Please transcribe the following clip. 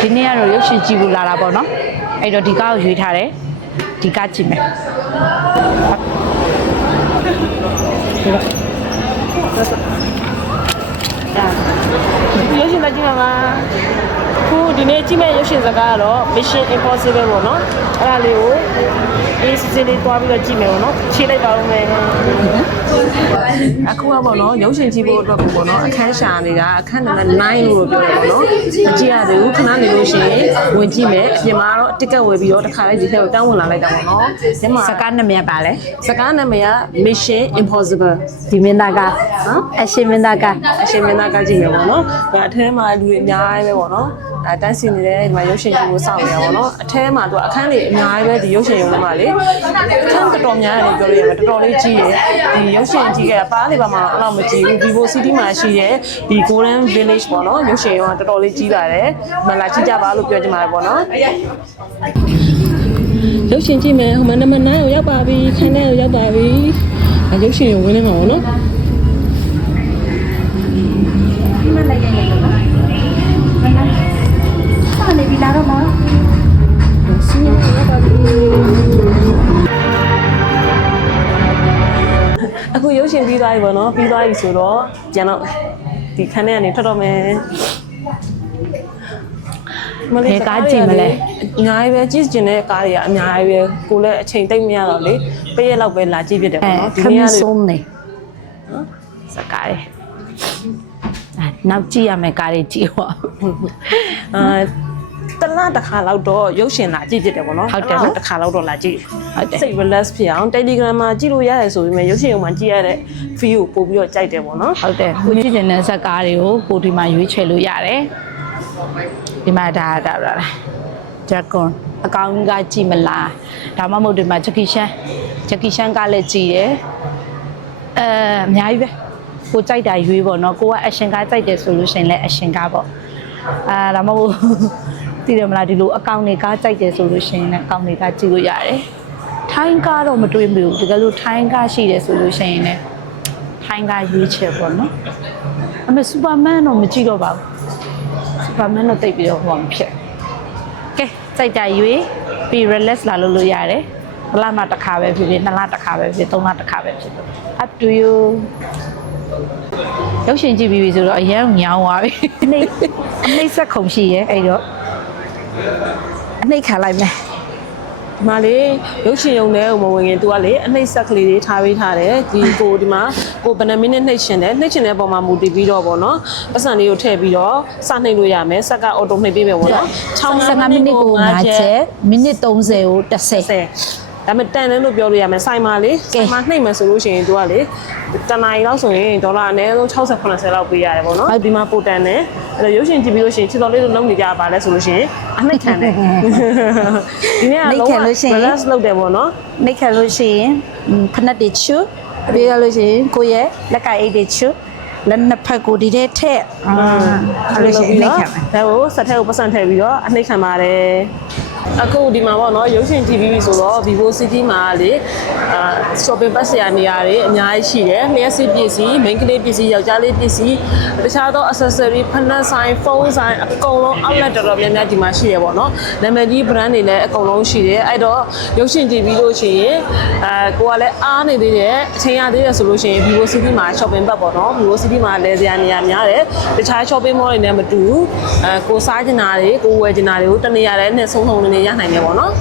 ဒီနေ့ကတော့ရုပ်ရှင်ကြည့်ဖို့လာတာပေါ့နော်အဲ့တော့ဒီကားကိုရွေးထားတယ်ဒီကားကြည့်မယ်ရုပ်ရှင်သက်ကြည့်မှာပါခုဒီနေ့ကြည့်မဲ့ရုပ်ရှင်ဇာတ်ကားကတော့ Mission Impossible ပေါ့နော်အဲ့ဒါလေးကို အေးစစ်စစ်လေးတွားပြီးတော့ကြည့်မယ်ပေါ့နော်ခြေလိုက်ပါဦးမယ်အခုကပေါ့နော်ရုပ်ရှင်ကြည့်ဖို့အတွက်ကိုပေါ့နော်အခန်းရှာနေတာအခန်းနံပါတ်9လို့ပြောတယ်ပေါ့နော်မကြည့်ရသေးဘူးခဏနေလို့ရှိရင်ဝင်ကြည့်မယ်အပြင်မှာတော့တစ်ကက်ဝယ်ပြီးတော့တစ်ခါလေးဒီထဲကိုတောင်းဝင်လာလိုက်တာပေါ့နော်ဒီမှာစကားနာမည်ပါလဲစကားနာမည်က Mission Impossible ဒီမင်းသားကနော်အရှင်မင်းသားကအရှင်မင်းသားကကြည့်ရပါတော့။ဒါအထဲမှာလူတွေအများကြီးပဲပေါ့နော်။အဲတန်းစီနေတဲ့ဒီမှာရုပ်ရှင်ကြီးကိုစောင့်နေရပါတော့။အထဲမှာသူအခန်းတွေအများကြီးပဲဒီရုပ်ရှင်ရုံထဲမှာလေအခန်းတော်တော်များတယ်ပြောလို့ရမှာတော်တော်လေးကြီးတယ်။ဒီရုပ်ရှင်ကြီးကပါးလေးပါမှာအဲ့လောက်မကြီးဘူး။ Vivo City မှာရှိတဲ့ဒီ Golden Village ပေါ့နော်။ရုပ်ရှင်ရုံကတော်တော်လေးကြီးပါတယ်။မလာကြည့်ကြပါလို့ပြောချင်ပါတယ်ပေါ့နော်။ရုပ်ရှင်ကြည့်မယ်ဟိုမှာနံပါတ်9ကိုရောက်ပါပြီခန်းထဲကိုရောက်ပါပြီအဲရုပ်ရှင်ကိုဝင်နေမှာပေါ့နော်နေ အခုရုပ်ရှင်ပြီးသွားပြီပေါ့နော်ပြီးသွားပြီဆိုတော့ကျန်တော့ဒီခန်းထဲကနေထွက်တော့မယ်ဘယ်ကားကြည့်မလဲအများကြီးပဲကြည့်ကျင်တဲ့ကားတွေကအများကြီးပဲကိုလည်းအချိန်တိတ်မရတော့လေပိရက်လောက်ပဲလာကြည့်ဖြစ်တယ်အဲပေါ့နော်ခမကင်းဆုံးနေစကားရယ်အဲနောက်ကြည့်ရမယ်ကားတွေကြည့်ဟောအာ တလားတစ်ခါလောက်တော့ရုပ်ရှင်လာကြည့်ဖြစ်တယ်ပေါ့နော်ဟုတ်တယ်နော် တစ်ခါလောက်တော့လာကြည့်ဟုတ်တယ်စိတ် relax ဖြစ်အောင် Telegram မှာကြည့်လို့ရတယ်ဆိုပေမဲ့ရုပ်ရှင်ရုံမှာကြည့်ရတဲ့ feel ကိုပို့ပြီးတော့ကြိုက်တယ်ပေါ့နော် ဟုတ်တယ်ကိုကြည့်နေတဲ့ဇက်ကားတွေကိုကိုဒီမှာရွေးချယ်လို့ရတယ်ဒီမှာဒါဒါဒါဂျက်ကွန်အကောင်ကကြည့်မလားဒါမှမဟုတ်ဒီမှာဂျက်ကီရှန်ဂျက်ကီရှန်ကလည်းကြည့်တယ်အဲအများကြီးပဲကိုကြိုက်တာရွေးပေါ့နော်ကိုကအရှင်ကားကြိုက်တယ်ဆိုလို့ရှိရင်လည်းအရှင်ကားပေါ့အာဒါမှမဟုတ် သိတယ်မလားဒီလိုအကောင်တွေကားကြိုက်တယ်ဆိုလို့ရှိရင်လည်းအကောင်တွေကားကြည့်လို့ရတယ်ထိုင်းကားတော့မတွေးမိဘူးတကယ်လို့ထိုင်းကားရှိတယ်ဆိုလို့ရှိရင်လည်းထိုင်းကားရွေးချယ်ပေါ့နော်အမေစူပါမန်တော့မကြည့်တော့ပါဘူးစူပါမန်တော့တိတ်ပြီးတော့ဟိုမဖြစ်ကဲစိတ်ကြရွေးပြီး relax လာလို့လို့ရတယ်တစ်လမှတစ်ခါပဲဖြစ်ဖြစ်နှစ်လတစ်ခါပဲဖြစ်ဖြစ်သုံးလတစ်ခါပဲဖြစ်ဖြစ် up to you ရုပ်ရှင်ကြည့်ပြီးပြီဆိုတော့အရင်ညောင်းသွားပြီအနှိမ့်အနှိမ့်ဆက်ခုံရှိရဲ့အဲ့တော့အ နှိမ့်ခံလိုက်မယ်ဒီမှာလေရုပ်ရှင်ရုံထဲကိုမဝင်ခင်သူကလေအနှိမ့်ဆက်ကလေးတွေထားပေးထားတယ်ဒီကိုဒီမှာကိုဘယ်နှမိနစ်နှိမ့်ရှင်တယ်နှိမ့်ရှင်တဲ့ပုံမှာမူတည်ပြီးတော့ဗောနော်ပတ်စံလေးကိုထည့်ပြီးတော့စနှိမ့်လို့ရမယ်ဆက်ကအော်တိုနှိမ့်ပေးမယ်ဗောနော်65မိနစ်ကို5ချက်မိနစ်30ကို30 30 ဒါပေမဲ့တန်တယ်လို့ပြောလို့ရမယ်ဆိုင်မှာလေဆိုင်မှာနှိမ့်မယ်ဆိုလို့ရှိရင်သူကလေတနားရီလောက်ဆိုရင်ဒေါ်လာအနည်းဆုံး60 80လောက်ပေးရတယ်ဗောနော်ဒီမှာပိုတန်တယ်အဲ့တော့ရုပ်ရှင်ကြည့်ပြီးလို့ရှိရင်ချစ်တော်လေးတို့လုံနေကြပါလဲဆိုလို့ရှိရင်အနှိမ့်ခံတယ်ဒီနေ့ကလုံးဝ relax လုပ်တယ်ဗောနော်နှိမ့်ခံလို့ရှိရင်อืมဖနက်တွေချွတ်ပြီးရလို့ရှိရင်ကိုယ့်ရဲ့လက်ကအိတ်တွေချွတ်လက်နှစ်ဖက်ကိုဒီထဲထည့်အာအဲ့လိုရှိရင်နှိမ့်ခံမယ်ဒါကိုစက်ထဲကိုပတ်စံထည့်ပြီးတော့အနှိမ့်ခံပါတယ် အခုဒီမှာပေါ့နော်ရုပ်ရှင် TV ဆိုတော့ Vivo City မှာလေအာ shopping ပတ်စရာနေရာတွေအများကြီးရှိတယ်လျှက်စစ်ပစ္စည်း main ကလေးပစ္စည်းယောက်ျားလေးပစ္စည်းတခြားသော accessory ဖနက်ဆိုင်ဖုန်းဆိုင်အကုန်လုံး outlet တော်တော်များများဒီမှာရှိရပေါ့နော်နာမည်ကြီး brand တွေလည်းအကုန်လုံးရှိတယ်အဲ့တော့ရုပ်ရှင် TV လို့ရှိရင်အဲကိုကလည်းအားနေသေးတယ်အချိန်ရသေးတယ်ဆိုလို့ရှိရင် Vivo City မှာ shopping ပတ်ပေါ့နော် Vivo City မှာလဲစရာနေရာများတယ်တခြား shopping mall တွေနဲ့မတူဘူးအဲကိုစားချင်တာတွေကိုဝယ်ချင်တာတွေကိုတနေရာတည်းနဲ့ဆုံးဆုံးနေနေရနိုင်တယ်ပေါ့နော်